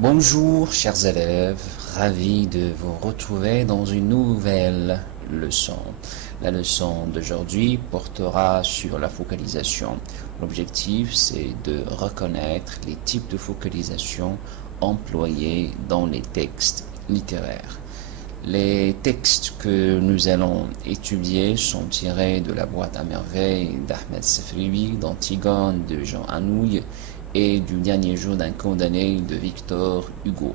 Bonjour chers élèves, ravi de vous retrouver dans une nouvelle leçon. La leçon d'aujourd'hui portera sur la focalisation. L'objectif c'est de reconnaître les types de focalisation employés dans les textes littéraires. Les textes que nous allons étudier sont tirés de la boîte à merveilles d'Ahmed Sefriwi, d'Antigone de Jean Anouilh et du dernier jour d'un condamné de Victor Hugo.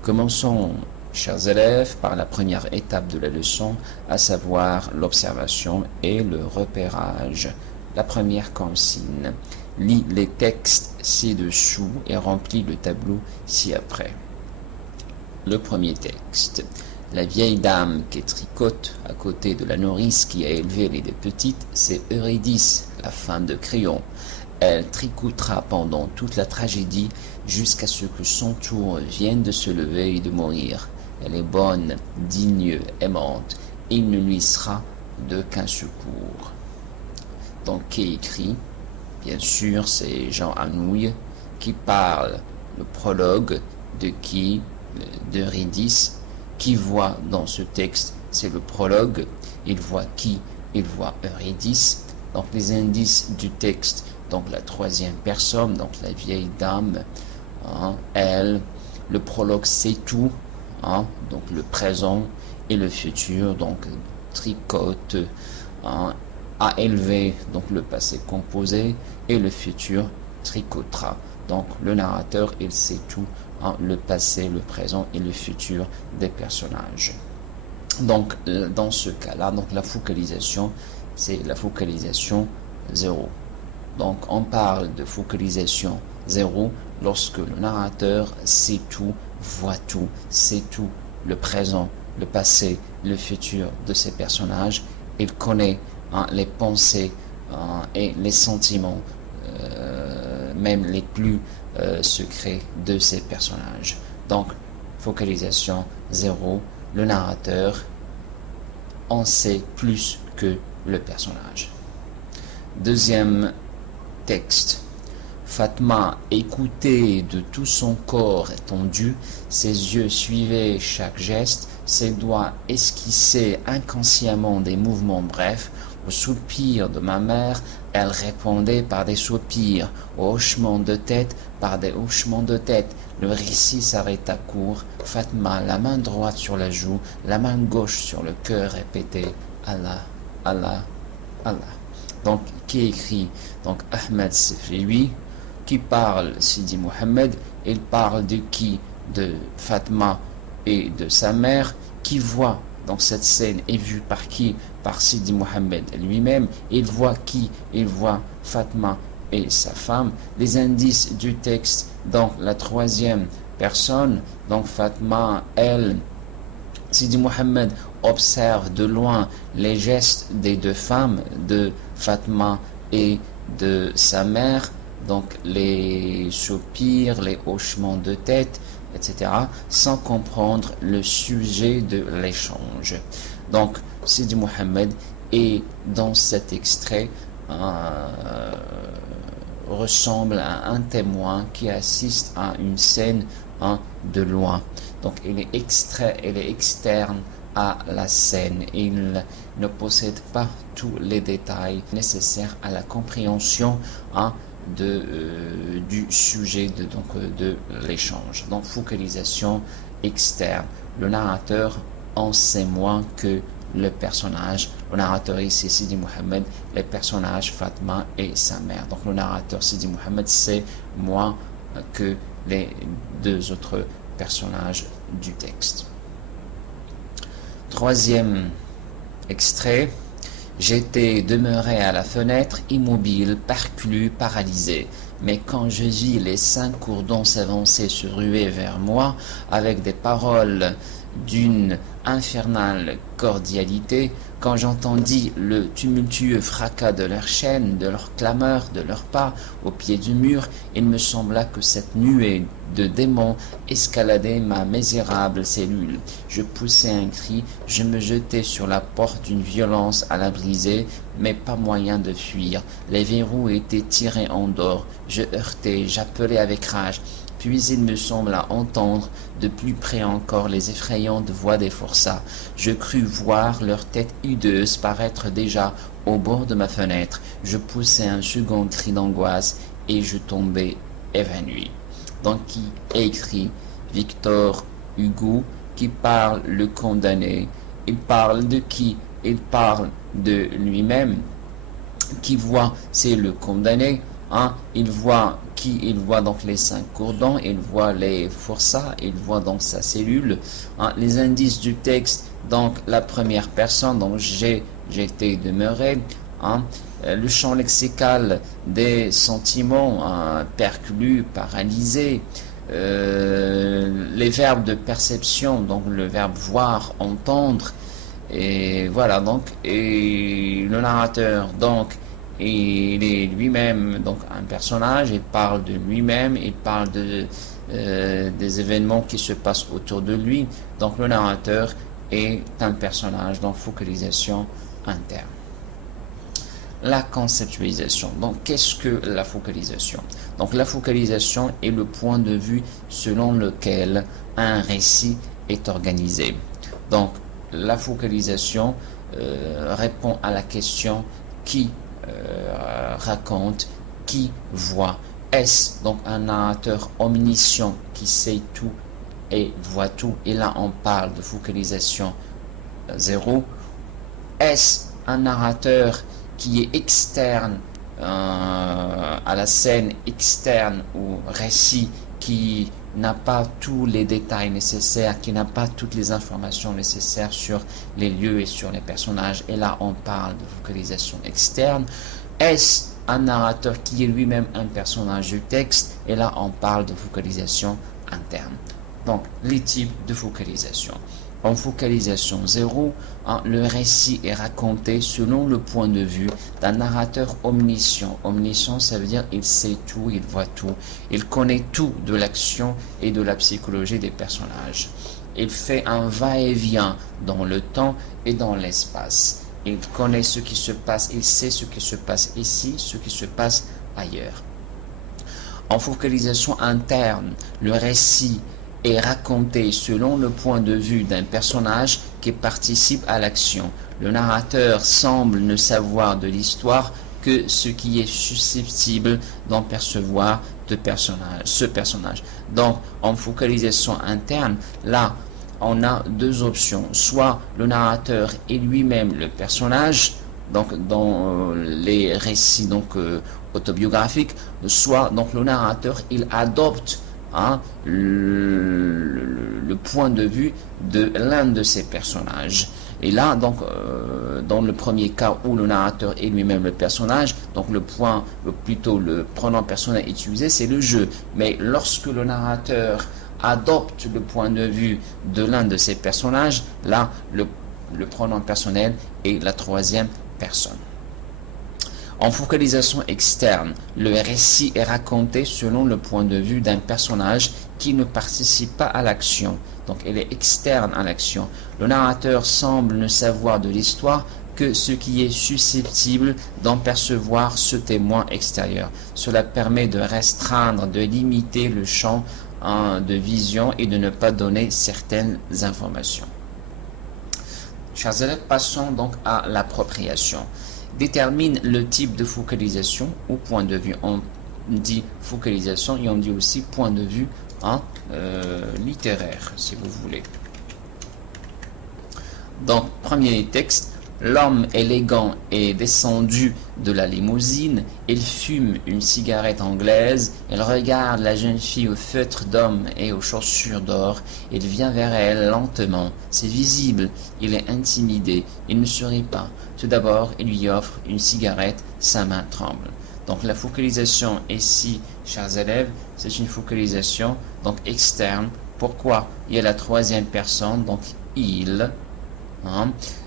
Commençons, chers élèves, par la première étape de la leçon, à savoir l'observation et le repérage. La première consigne: lis les textes ci-dessous et remplis le tableau ci-après. Le premier texte. La vieille dame qui tricote à côté de la nourrice qui a élevé les deux petites, c'est Eurydice, la femme de Créon. Elle tricotera pendant toute la tragédie jusqu'à ce que son tour vienne de se lever et de mourir. Elle est bonne, digne, aimante, et il ne lui sera d'aucun secours. Donc, qui écrit? Bien sûr, c'est Jean Anouilh qui parle. Le prologue de qui? D'Eurydice. Qui voit dans ce texte? C'est le prologue. Il voit qui? Il voit Eurydice. Donc les indices du texte, donc la troisième personne, donc la vieille dame, elle, le prologue c'est tout, donc le présent et le futur, donc tricote, a élevé, donc le passé composé, et le futur tricotera. Donc le narrateur, il sait tout, le passé, le présent et le futur des personnages. Donc dans ce cas-là, donc la focalisation, c'est la focalisation 0. Donc on parle de focalisation 0 lorsque le narrateur sait tout, voit tout, sait tout, le présent, le passé, le futur de ses personnages. Il connaît les pensées et les sentiments, même les plus secrets de ces personnages. Donc, focalisation 0, le narrateur en sait plus que le personnage. Deuxième texte. Fatma écoutait de tout son corps étendu, ses yeux suivaient chaque geste, ses doigts esquissaient inconsciemment des mouvements brefs. Aux soupirs de ma mère, elle répondait par des soupirs, aux hochements de tête par des hochements de tête. Le récit s'arrêta court. Fatma, la main droite sur la joue, la main gauche sur le cœur, répétait Allah, Allah, Allah. Donc, qui écrit? Donc, Ahmed Sefriwi, qui parle Sidi Mohammed. Il parle de qui? De Fatma et de sa mère. Qui voit? Donc cette scène est vue par qui? Par Sidi Mohammed lui-même. Il voit qui? Il voit Fatma et sa femme. Les indices du texte, donc la troisième personne, donc Fatma, elle, Sidi Mohammed observe de loin les gestes des deux femmes, de Fatma et de sa mère, donc les soupirs, les hochements de tête, etc., sans comprendre le sujet de l'échange. Donc, Sidi Mohammed est dans cet extrait ressemble à un témoin qui assiste à une scène de loin. Donc, il est externe à la scène. Il ne possède pas tous les détails nécessaires à la compréhension du sujet de l'échange. Donc, focalisation externe. Le narrateur en sait moins que le personnage. Le narrateur ici, Sidi Mohammed, les personnages Fatma et sa mère. Donc, le narrateur Sidi Mohammed sait moins que les deux autres personnages du texte. Troisième extrait. J'étais demeuré à la fenêtre, immobile, perclus, paralysé. Mais quand je vis les 5 courdons s'avancer, se ruer vers moi, avec des paroles d'une infernale cordialité, quand j'entendis le tumultueux fracas de leurs chaînes, de leurs clameurs, de leurs pas au pied du mur, il me sembla que cette nuée de démons escaladait ma misérable cellule. Je poussai un cri, je me jetai sur la porte d'une violence à la briser, mais pas moyen de fuir. Les verrous étaient tirés en dehors. Je heurtai, j'appelai avec rage. Puis il me sembla entendre de plus près encore les effrayantes voix des forçats. Je crus voir leur tête hideuse paraître déjà au bord de ma fenêtre. Je poussai un second cri d'angoisse et je tombai évanoui. Donc qui est écrit Victor Hugo, qui parle le condamné. Il parle de qui? Il parle de lui-même. Qui voit, c'est le condamné. Hein? Il voit qui? Il voit donc les 5 cordons, il voit les forçats, il voit donc sa cellule. Hein? Les indices du texte, donc la première personne, donc j'étais demeuré. Hein? Le champ lexical des sentiments, perclus, paralysé. Les verbes de perception, donc le verbe voir, entendre. Et voilà, donc, et le narrateur, donc, il est lui-même donc un personnage, il parle de lui-même, il parle des événements qui se passent autour de lui. Donc le narrateur est un personnage, donc focalisation interne. La conceptualisation. Donc qu'est-ce que la focalisation? Donc la focalisation est le point de vue selon lequel un récit est organisé. Donc la focalisation répond à la question qui raconte, qui voit. Est-ce donc un narrateur omniscient qui sait tout et voit tout? Et là on parle de focalisation 0. Est-ce un narrateur qui est externe à la scène, externe au récit, qui n'a pas tous les détails nécessaires, qui n'a pas toutes les informations nécessaires sur les lieux et sur les personnages? Et là, on parle de focalisation externe. Est-ce un narrateur qui est lui-même un personnage du texte? Et là, on parle de focalisation interne. Donc, les types de focalisation. En focalisation 0, le récit est raconté selon le point de vue d'un narrateur omniscient. Omniscient, ça veut dire il sait tout, il voit tout, il connaît tout de l'action et de la psychologie des personnages. Il fait un va-et-vient dans le temps et dans l'espace. Il connaît ce qui se passe, il sait ce qui se passe ici, ce qui se passe ailleurs. En focalisation interne, le récit est raconté selon le point de vue d'un personnage qui participe à l'action. Le narrateur semble ne savoir de l'histoire que ce qui est susceptible d'en percevoir ce personnage. Donc, en focalisation interne, là, on a deux options. Soit le narrateur est lui-même le personnage, donc dans les récits autobiographiques, soit donc le narrateur, il adopte le point de vue de l'un de ces personnages. Et là, donc, dans le premier cas où le narrateur est lui-même le personnage, donc le pronom personnel utilisé, c'est le je. Mais lorsque le narrateur adopte le point de vue de l'un de ces personnages, là, le pronom personnel est la troisième personne. En focalisation externe, le récit est raconté selon le point de vue d'un personnage qui ne participe pas à l'action. Donc, elle est externe à l'action. Le narrateur semble ne savoir de l'histoire que ce qui est susceptible d'en percevoir ce témoin extérieur. Cela permet de restreindre, de limiter le champ de vision et de ne pas donner certaines informations. Chers élèves, passons donc à l'appropriation. Détermine le type de focalisation ou point de vue. On dit focalisation et on dit aussi point de vue littéraire, si vous voulez. Donc, premier texte. L'homme élégant est descendu de la limousine, il fume une cigarette anglaise, il regarde la jeune fille au feutre d'homme et aux chaussures d'or, il vient vers elle lentement, c'est visible, il est intimidé, il ne sourit pas. Tout d'abord, il lui offre une cigarette, sa main tremble. Donc la focalisation ici, chers élèves, c'est une focalisation donc externe. Pourquoi? Il y a la troisième personne, donc il.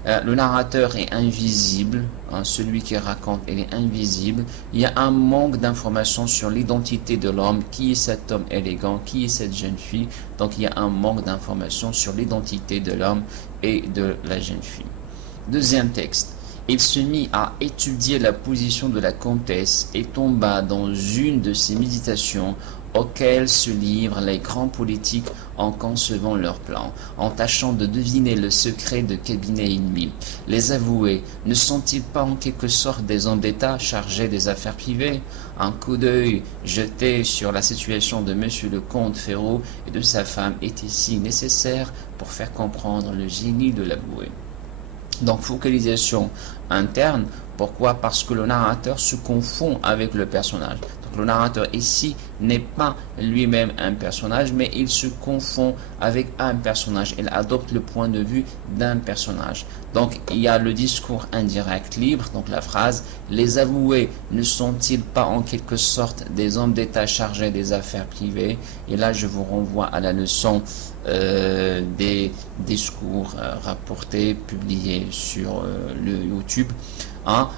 Le narrateur est invisible, celui qui raconte, il est invisible. Il y a un manque d'informations sur l'identité de l'homme, qui est cet homme élégant, qui est cette jeune fille. Donc il y a un manque d'informations sur l'identité de l'homme et de la jeune fille. Deuxième texte. Il se mit à étudier la position de la comtesse et tomba dans une de ces méditations auxquelles se livrent les grands politiques en concevant leurs plans, en tâchant de deviner le secret de cabinet ennemi. Les avoués ne sont-ils pas en quelque sorte des hommes d'État chargés des affaires privées? Un coup d'œil jeté sur la situation de monsieur le comte Ferraud et de sa femme est ici nécessaire pour faire comprendre le génie de l'avoué. Donc, focalisation interne. Pourquoi? Parce que le narrateur se confond avec le personnage. Donc, le narrateur ici n'est pas lui-même un personnage, mais il se confond avec un personnage. Il adopte le point de vue d'un personnage. Donc, il y a le discours indirect libre, donc la phrase « Les avoués ne sont-ils pas en quelque sorte des hommes d'État chargés des affaires privées ?» Et là, je vous renvoie à la leçon des discours rapportés, publiés sur le YouTube.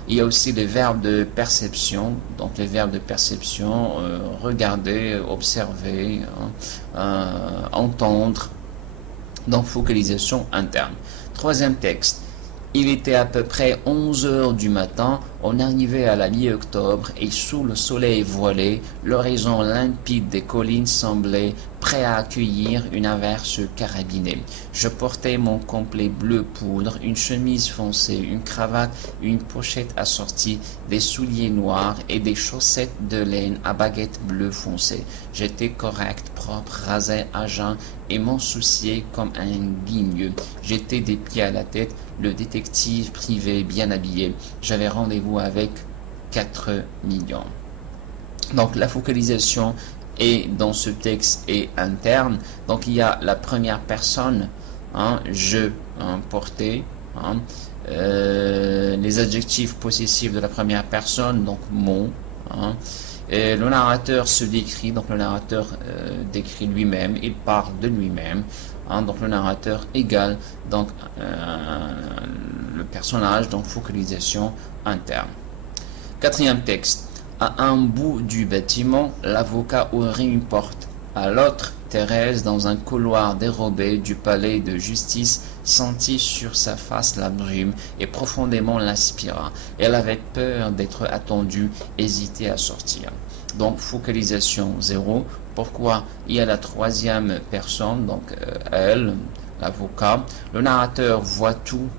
Il y a aussi les verbes de perception. Donc les verbes de perception, regarder, observer, entendre. Donc focalisation interne. Troisième texte. Il était à peu près 11 heures du matin, on arrivait à la mi-octobre et sous le soleil voilé, l'horizon limpide des collines semblait prêt à accueillir une averse carabinée. Je portais mon complet bleu poudre, une chemise foncée, une cravate, une pochette assortie, des souliers noirs et des chaussettes de laine à baguette bleu foncé. J'étais correct, propre, rasé à jeun et m'en souciais comme un guigneux. J'étais des pieds à la tête, le détective privé bien habillé. J'avais rendez-vous avec 4 millions. Donc la focalisation est dans ce texte est interne. Donc il y a la première personne, je, porté, les adjectifs possessifs de la première personne, donc mon. Et le narrateur se décrit, donc le narrateur décrit lui-même, il parle de lui-même. Donc le narrateur égale donc le personnage, donc focalisation interne. Quatrième texte. À un bout du bâtiment, l'avocat ouvrit une porte. À l'autre, Thérèse, dans un couloir dérobé du palais de justice, sentit sur sa face la brume et profondément l'inspira. Elle avait peur d'être attendue, hésitait à sortir. Donc focalisation 0. Pourquoi? Il y a la troisième personne, donc elle, l'avocat. Le narrateur voit tout,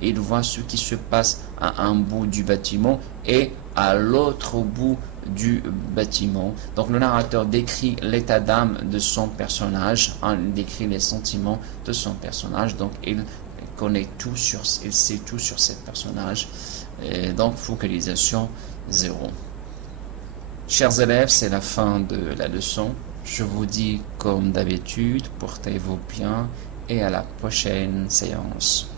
il voit ce qui se passe à un bout du bâtiment et à l'autre bout du bâtiment. Donc le narrateur décrit l'état d'âme de son personnage, il décrit les sentiments de son personnage, donc il connaît tout il sait tout sur ce personnage. Et donc focalisation 0. Chers élèves, c'est la fin de la leçon. Je vous dis comme d'habitude, portez-vous bien et à la prochaine séance.